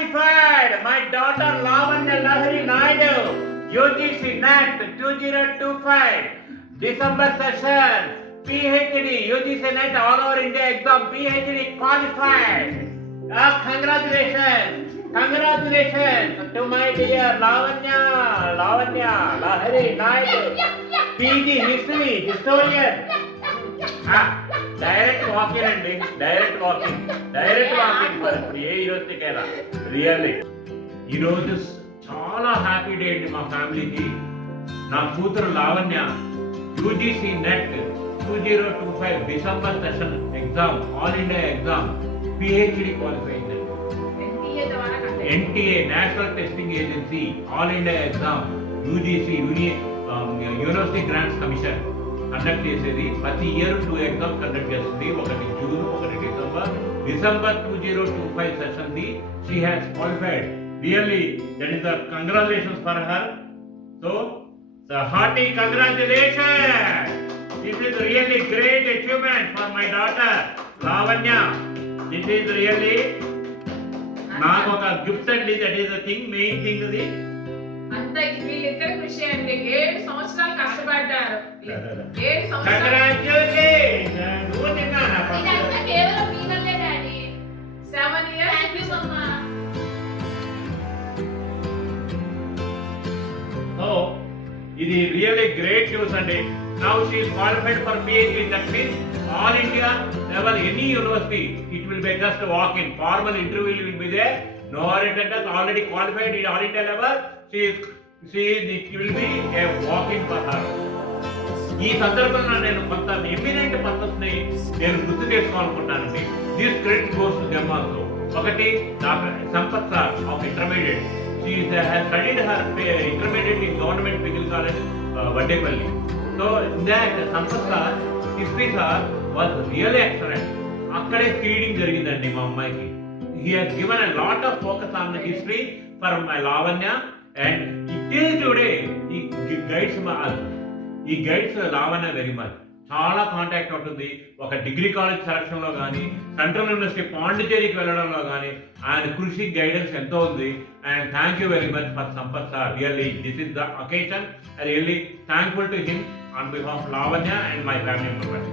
qualified. My daughter Lavanya Lahari Naidu, UGC NET 2025, December session, PhD, UGC NET all over India exam, PhD qualified. Congratulations. Congratulations to my dear Lavanya Lahari Naidu, PG History, historian. Direct walking అండి, direct walking for ఇప్పుడు ఏ యూనివర్సిటీకైనా. Really ఈరోజు చాలా happy day అండి మా ఫ్యామిలీకి. నా కూతురు Lavanya UGC NET 2025 December session exam, all India exam, PhD qualify అయిందండి. NTA National Testing Agency all India exam, UGC University Grants Commission conduct చేసేది. ప్రతి ఇయర్ 2 ఎగ్జామ్స్ కండక్ట్ చేస్తుంది, ఒకటి జూన్, ఒకటి December 2025 session the she has qualified. Really that is the congratulations for her. So the hearty congratulations. This is really great achievement for my daughter Lavanya. This is really నాకు ఒక gift అండి. That is the thing, main thing. అది అంత వీళ్ళిద్దరి కృషి అండి. 7 సంవత్సరాలు కష్టపడ్డారు. 7 సంవత్సరాలు కేవలం మీనల్లే డాడీ. 7 ఇయర్స్ అమ్మా. సో ఇది రియల్లీ గ్రేట్ న్యూస్ అండి. Now she is qualified for PhD. That means all India level, any university, it will be just walk in. Formal interview will be there. No attendance, already qualified in all India level. It will be a walk-in for her. ఈ సందర్భంలో నేను కొంత eminent persons ని నేను గుర్తు చేసుకోవాలనుకుంటానండి. This credit goes to them also. ఒకటి doctor Sampath sir of intermediate. She has studied her intermediate in government medical college Vaddepalli. So that Sampath sir, history sir was really excellent. అక్కడే ఫీడింగ్ జరిగిందండి మా అమ్మాయికి. He has given a lot of focus on the history for my Lavanya, and till today he guides us. He guides Lavanya very much. చాలా contact ఉంటుంది. ఒక degree college selection లో కానీ, central university పాండిచేరికి వెళ్ళడంలో కానీ ఆయన కృషి, గైడెన్స్ ఎంతో ఉంది. And thank you very much for Sampath sir. Really this is the occasion. I really thankful to him on behalf Lavanya and my family members.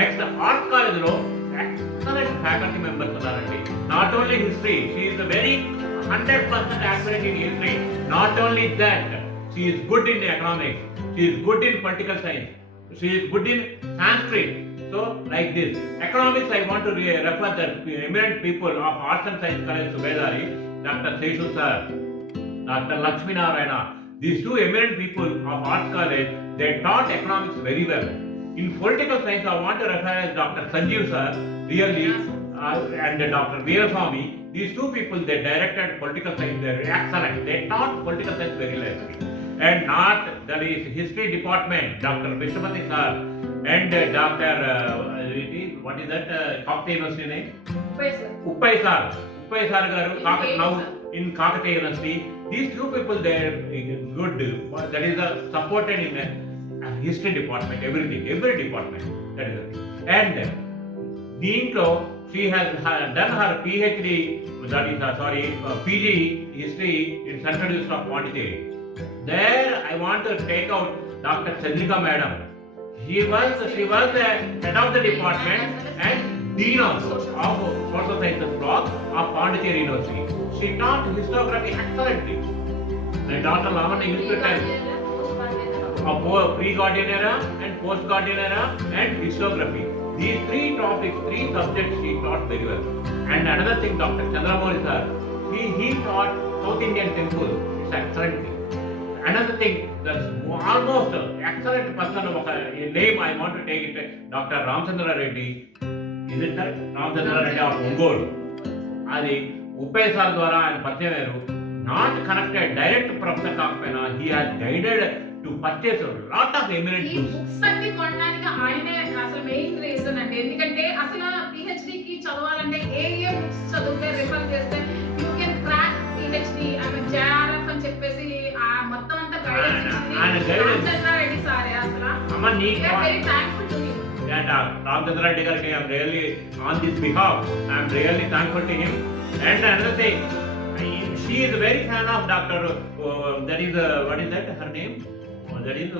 Next arts కాలేజ్లో excellent faculty members ఉన్నారండి. Not only history, she is a very 100% accurate in history. Not only that, she is good in economics, she is good in political science, she is good in Sanskrit. So like this, economics, I want to refer the eminent people of Arts and Science College Subedari, Dr. Seshu sir, Dr. Lakshmi Narayana. These two eminent people of Arts College, they taught economics very well. In political science, I want to refer as Dr. Sanjeev sir, really, and Dr. Veeraswamy. These two people, they directed political science. They are excellent. They taught political science very nicely. And not that is history department, Dr. Vishwapati sir, and Dr. What is that? Kakatiya University name? Uppai sir. Uppai sir garu now in Kakatiya University. These two people, they are good. That is supported in history department, every department. That is it. And దీంట్లో she has done her PhD, that is PG history in Central University of Pondicherry. There I want to take out Dr. Chandrika madam. She was the head of the department and dean also of social sciences block of Pondicherry University. She taught historiography excellently. My daughter Lavanya used to tell pre-Gordian era and post-Gordian era and historiography. These 3 topics, 3 subjects she taught very well. And another thing, Dr. Chandramouli sir, he taught South Indian temple. It's excellent thing. Another thing, that's almost excellent person, a name I want to take it, Dr. Ramchandra Reddy. Is it correct? Ramchandra Reddy of Ongole. అది ఉప్పై sir ద్వారా ఆయన పరిచయం అయ్యారు. Not connected direct professor కాకపోయినా he has guided to purchase a lot of eminent books. ఈ books అన్ని కొనడానికి ఆయనే అసలు మెయిన్ రీజన్ అండి. ఎందుకంటే అసలు PhD కి చదవాలంటే ఏ బుక్స్ చదివితే రిఫర్ చేస్తే యూ కెన్ క్రాక్ PhD అని JRF అని చెప్పేసి ఆ మొత్తం అంతా గైడెన్స్ ఇచ్చింది రెడ్డి సార్. అసలు అమ్మ నీ very thankful to him. And Ramchandra Reddy గారికి I am really on this behalf I am really thankful to him. And another thing, She is a very fan of Dr. That is what is that? Her name? That is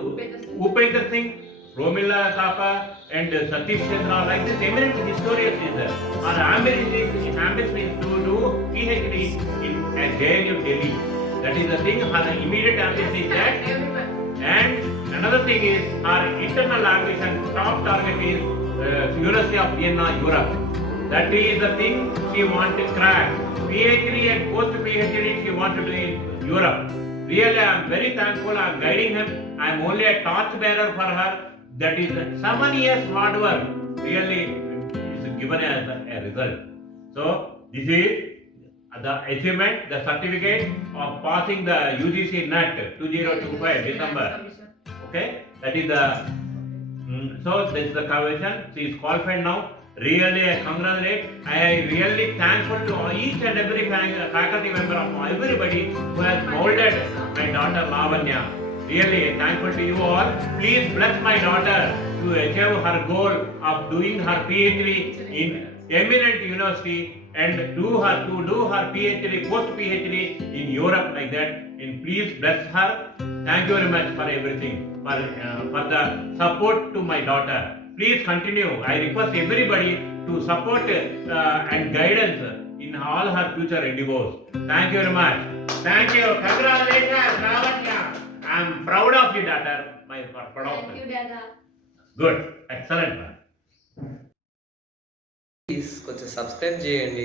Upendra Singh, Romila Thapa, and Satish Chandra. Like this, eminent historians is there. Our ambition is to do PhD at JNU Delhi. That is the thing. Her immediate ambition is that. Everyone. And another thing is our internal ambition, top target is University of Vienna, Europe. That is the thing she wants to crack. PhD and post PhD she wants to do in Europe. Really, I am very thankful. I am guiding him. I am only a torch bearer for her. That is 7 years hard work. Really, is given as a result. So this is the achievement, the certificate of passing the UGC NET 2025 December. Okay, that is the so this is the convention. She is qualified now. Really, I congratulate. I really thankful to each and every faculty member of everybody who has molded my daughter Lavanya. Really thankful to you all. Please bless my daughter to achieve her goal of doing her PhD in eminent university and do her PhD, post PhD in Europe like that. And please bless her. Thank you very much for everything, for the support to my daughter. Please continue. I request everybody to support and guidance in all her future endeavors. Thank you very much. Thank you. Congratulations, Lavanya. I am proud of you, daughter. My proud of Thank you, Dada. Good. Excellent. Please కొంచెం subscribe చేయండి.